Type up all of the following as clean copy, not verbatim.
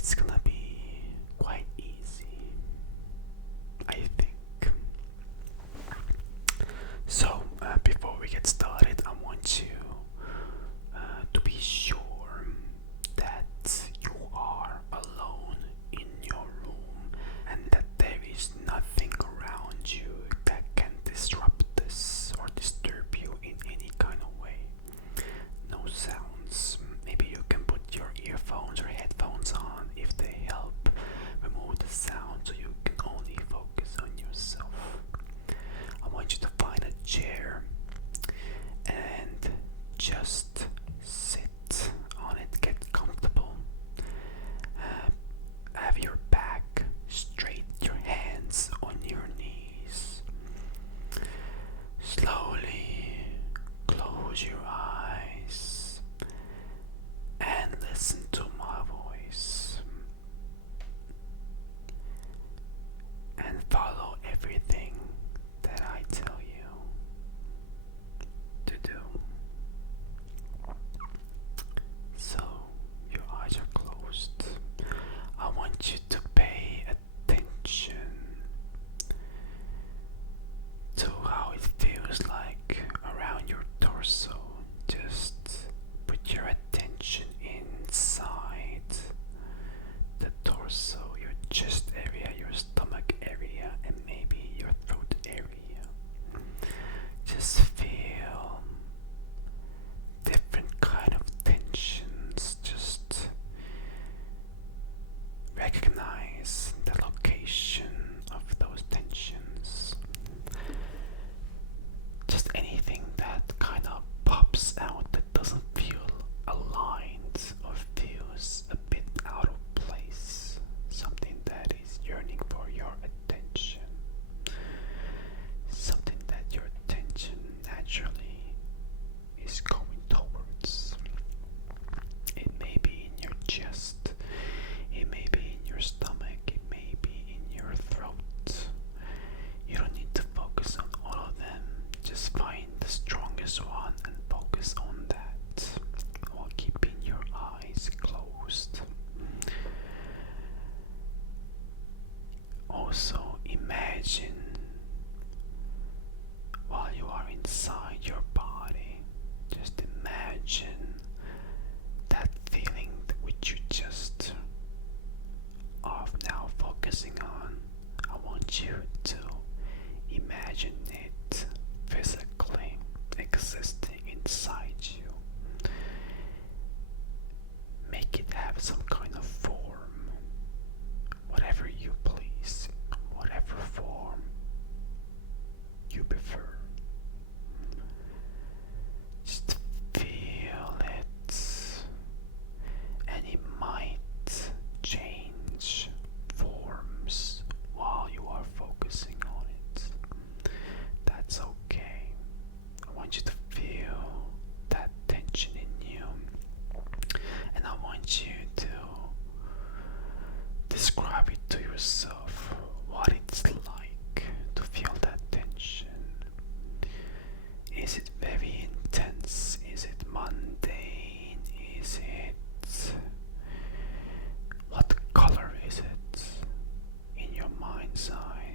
it's gonna be quite easy, I think. So, before we get started, I want you to be sure that you are alone in your room and that there is nothing around you that can disrupt this or disturb you in any kind of way. No sounds. Maybe you can put your earphones or headphones on if they help remove the sound so you can only focus on yourself. I want you to find a chair and just sit on it, get comfortable. Have your back straight, your hands on your knees. Slowly close your eyes and listen to my voice and follow everything that I tell you to do. So, your eyes are closed. I want you to pay attention to how it feels like around your torso. Just put your attention inside the torso, your chest area, your stomach area, and maybe your throat area. Just feel different kind of tensions. Just recognize the location of those tensions. Just anything that kind of pops out that doesn't feel aligned or feels a bit out of place. Something that is yearning for your attention. Something that your attention naturally is going towards. It may be in your chest, it may be in your stomach, it may be in your throat. You don't need to focus on all of them. Just find the strongest one and focus on that while keeping your eyes closed. Also, imagine while you are inside your body, just imagine that feeling which you just are now focusing on. I want you to imagine it physically existing inside you. Make it have some kind of form, whatever you please, whatever form you prefer. Just feel it, and it might change forms while you are focusing on it. That's okay. I want you to feel that tension in you, and I want you to describe it to yourself what it's like to feel that tension. Is it very intense? Is it mundane? Is it... what color is it in your mind's eye?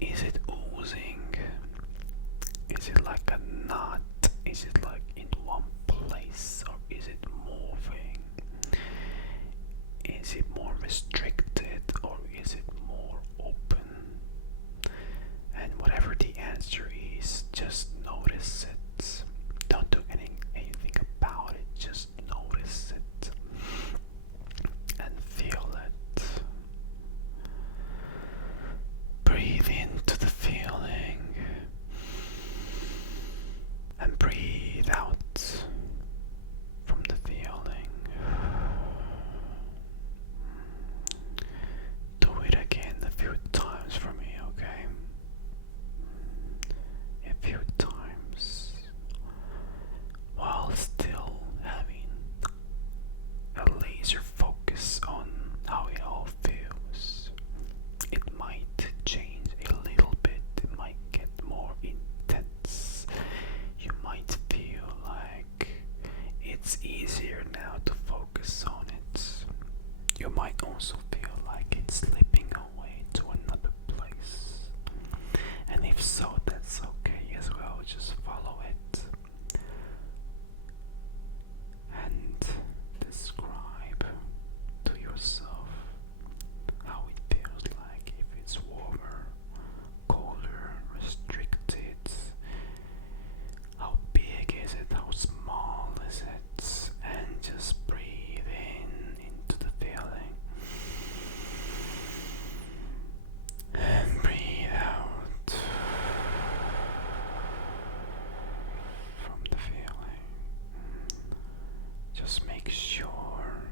Is it oozing? Is it like a knot? Is it like in one place, or is it moving? Is it more restricted, or is it more open? And whatever the answer is, just notice it. Don't do anything about it, just notice it and feel it. Breathe into the feeling and breathe out from the feeling. might also feel like it's slipping away to another place. And if so, that's okay as well, just follow it. And describe to yourself how it feels like, if it's warmer, colder, restricted. How big is it? How small is it? And just breathe in into the feeling. And breathe out from the feeling. Just make sure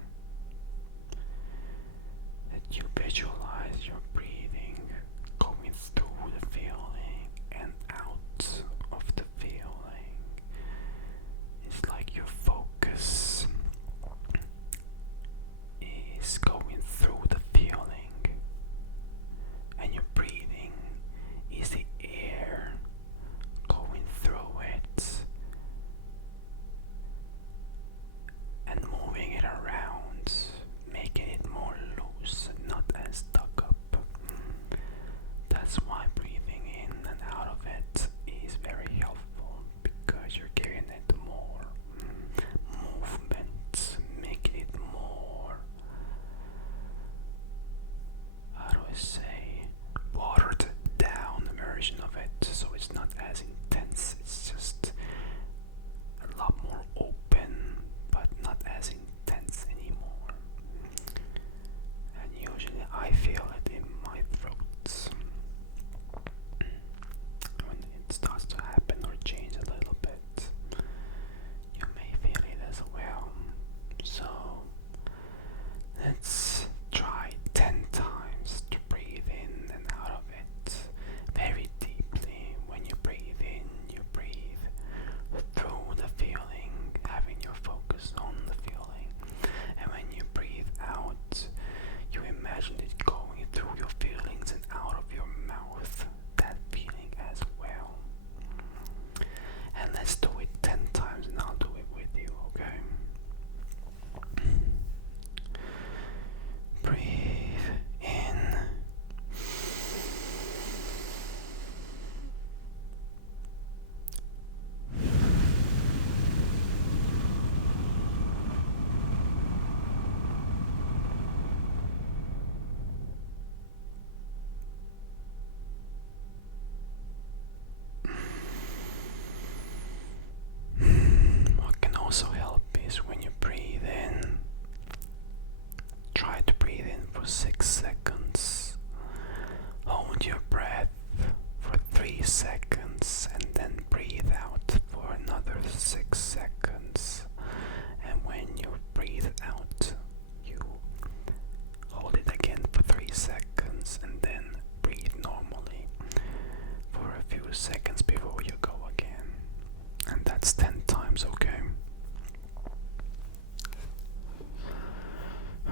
that you visualize your breathing going through the feeling and out of the feeling. It's like your focus is going through the feeling, and your breathing is the air going through it and moving it around, making it more loose and not as stuck up. That's why breathing in and out of it is very helpful, because you're giving it more movement, making it more, how do I say, watered down version of it, so it's not as intense. It's just a lot more open, but not as intense anymore. And usually I feel it in my throat when it starts to happen or change a little bit. You may feel it as well. So let's try 10 times to breathe in and out of it very deeply. When you breathe in, you breathe through the feeling, having your focus on the feeling. And when you breathe out, you imagine it going through your feelings and out of your mouth, that feeling as well. And let's do it 10 times, and I'll do it with you, okay? Breathe in. What can also help is when you breathe in, try to breathe in for 6 seconds. Hold your breath for 3 seconds and then breathe out for another 6 seconds. And when you breathe out, you hold it again for 3 seconds and then breathe normally for a few seconds before you go again. And that's 10 times, okay?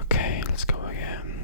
Okay, let's go again.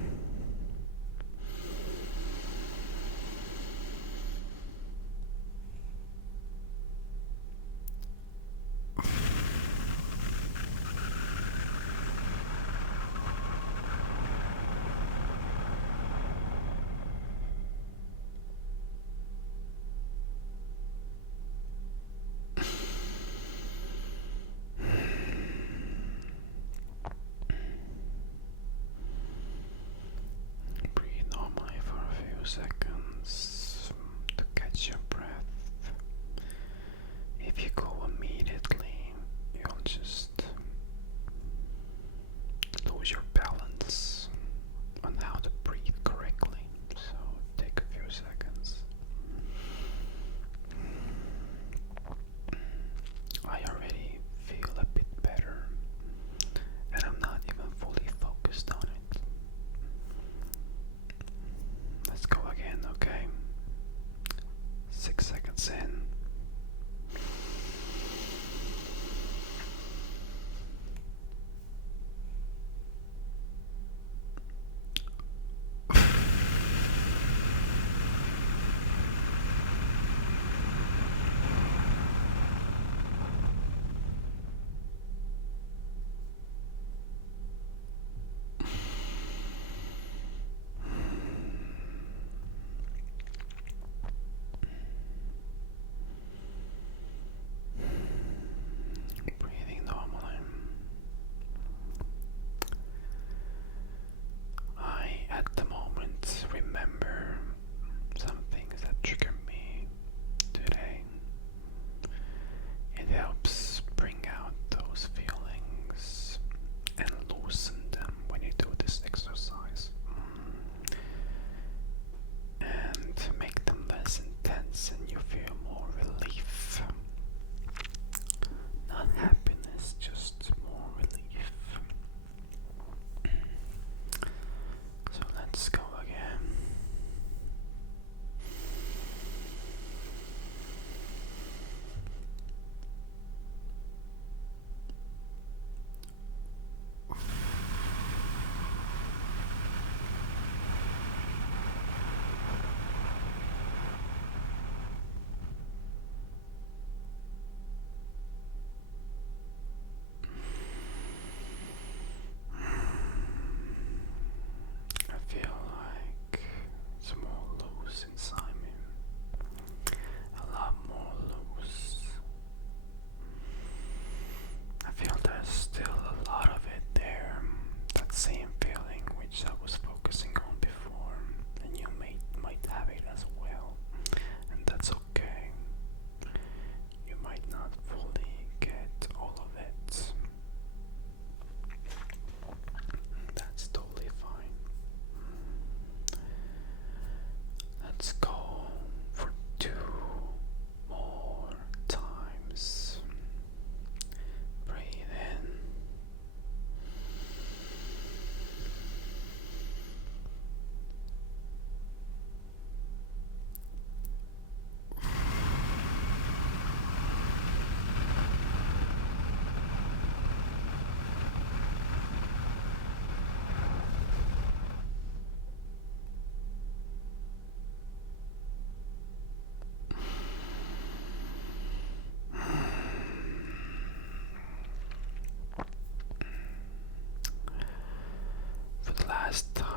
last